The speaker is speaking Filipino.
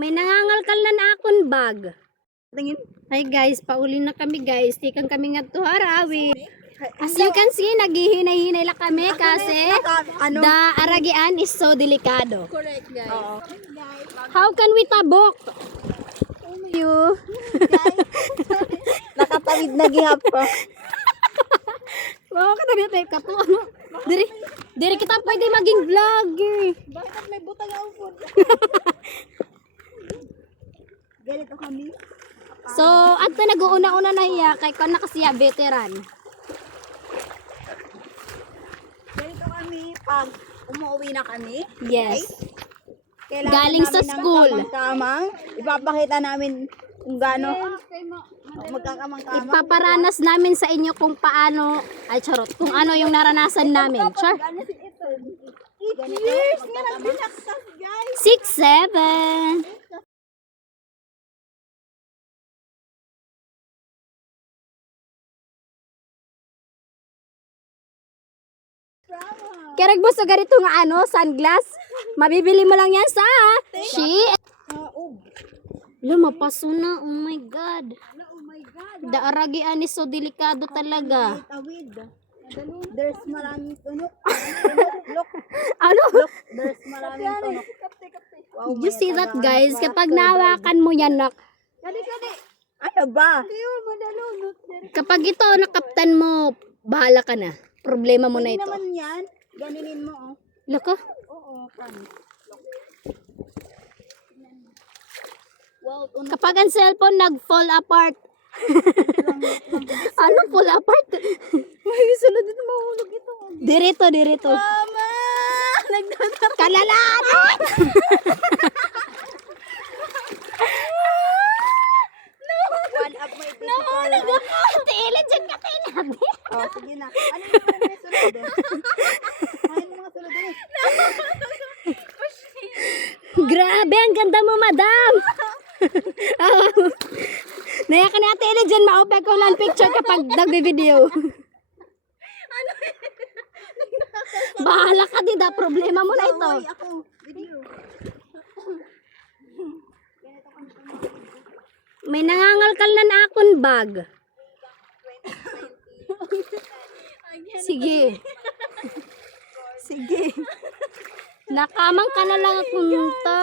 May nangangalkal na akong bag. Tingin. Hi guys, pauli na kami guys. Tikan kami nga to harawi. As you can see, naghihinay-hinay lang kami kasi the aragian is so delikado. Correct, guys. Oo. How can we tabok? You. Nakatawid na gihap ko. Wow, katari tayo ka to. Ano? Diri kita pwede maging vlogger. Bakit may butang ang food? Ganito kami. So, at na nag-uuna-una na hiya kay kon na kasi veteran. Ganito kami pag umuwi na kami. Yes. Kailangan Galing sa namin ng school. kamang-kamang. Ipapakita namin kung gaano magkakamang-kamang. Ipaparanas namin sa inyo kung paano, ay charot, kung ano yung naranasan namin. Char. 8 years nga nagbinaktas, guys. 6, 7. Kaya gusto ganito nga ano, sunglass. Mabibili mo lang yan sa Shein. Lumapaso na, oh my god. Oh my God. Daaragian is so delikado talaga. Tawid. There's maraming tunok. Look, Ano? there's maraming tunok. Wow, You see that guys? Kapag nahawakan mo yan, Kani. Ano ba? kapag ito nakaptan mo, bahala ka na. Problema mo na Hindi ito. naman yan. Ganinin mo, oh. Loko. Oo, kan. Wow, tunok. Kapag ang cellphone nag-fall apart. Ano fall apart? May sulod dito mahulog ito. Dirito. Mama! Nagdadar. Kalalaan! One up mo ito. No, Tiilin dyan ka natin. Oh, sige na. Ano yung mga may sulod? Ano yung mga sulod eh? Grabe, ang ganda mo, madam. Naya ka na Ate dyan, maupay ko lang picture kapag nagbe-video. Bahala ka din, problema mo na ito. Away ako. Video. May nangangalkal na akong bag. Sige. Sige. Nakamang ka na lang akong ta.